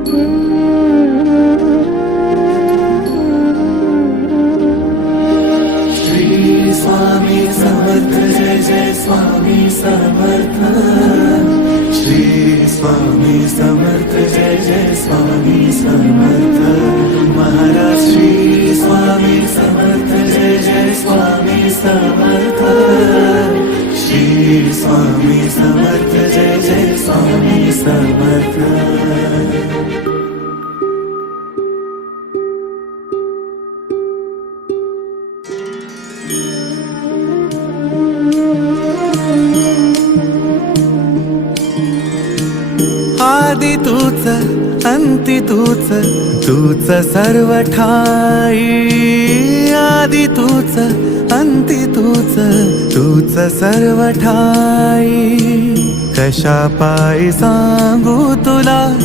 श्री स्वामी समर्थ जय जय स्वामी समर्थ। श्री स्वामी समर्थ जय जय स्वामी समर्थ। महाराज श्री स्वामी समर्थ जय जय स्वामी समर्थ। श्री स्वामी समर्थ जय जय स्वामी समर्थ। आदि तूच अंती तूच, तूच सर्व ठाई। आदि तूच अंती तूच, तूच सर्व ठाई। कशा पायी सांगू तुला,